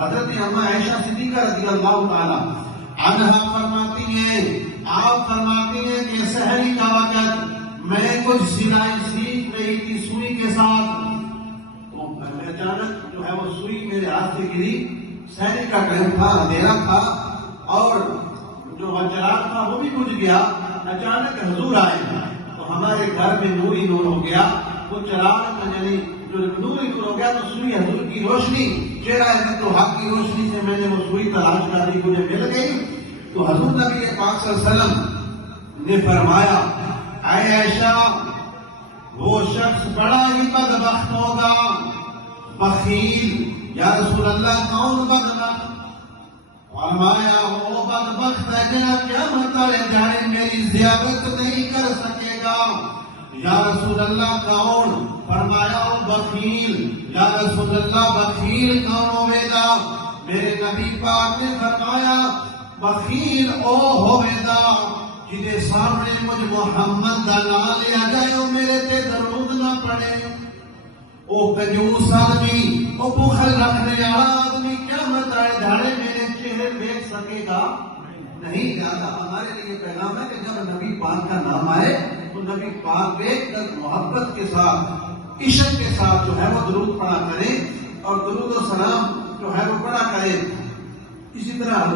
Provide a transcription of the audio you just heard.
حضرت اما عائشہ صدیقہ رضی اللہ تعالی عنہا فرماتی ہیں، آپ فرماتی ہیں کہ سحری کا وقت میں کچھ سلائی سیکھ رہی تھی سوئی کے ساتھ، تو اچانک جو ہے وہ سوئی میرے ہاتھ سے گری، سحری کا ٹائم تھا، اندھیرا تھا اور جو چراغ تھا وہ بھی بجھ گیا، اچانک حضور آئے تو ہمارے گھر میں نور ہی نور ہو گیا، وہ چراغ یعنی جو نور ہی نور ہو گیا تو سوئی حضور کی روشنی، چہرہ تو حق کی روشنی سے میں نے وہ سوئی تلاش کری، مجھے مل گئی۔ تو حضور نبی پاک صلی اللہ علیہ وسلم نے فرمایا، اے عائشہ وہ شخص بڑا ہی بدبخت ہوگا، بخیل۔ یا رسول اللہ کون بدبخت؟ فرمایا وہ بدبخت ہے جنہاں قیامت والے دن میری زیارت نہیں کر سکے گا۔ یا رسول اللہ کون؟ فرمایا وہ بخیل۔ یا رسول اللہ بخیل کون ہوئے گا؟ میرے نبی پاک نے فرمایا بخیل او ہوئے گا جنہیں سامنے مجھ محمد دا نام لیا جائے وہ میرے تے درود نہ پڑے، او کنجوس آدمی، او بخل رکھنے والا آدمی قیامت آئے دھاڑے میرے چہرے دیکھ سکے گا نہیں۔ لہذا ہمارے لیے پیغام ہے کہ جب نبی پاک کا نام آئے تو نبی پاک پہ محبت کے ساتھ، عشق کے ساتھ جو ہے وہ درود پڑھا کریں اور درود و سلام جو ہے وہ پڑھا کریں۔ اسی طرح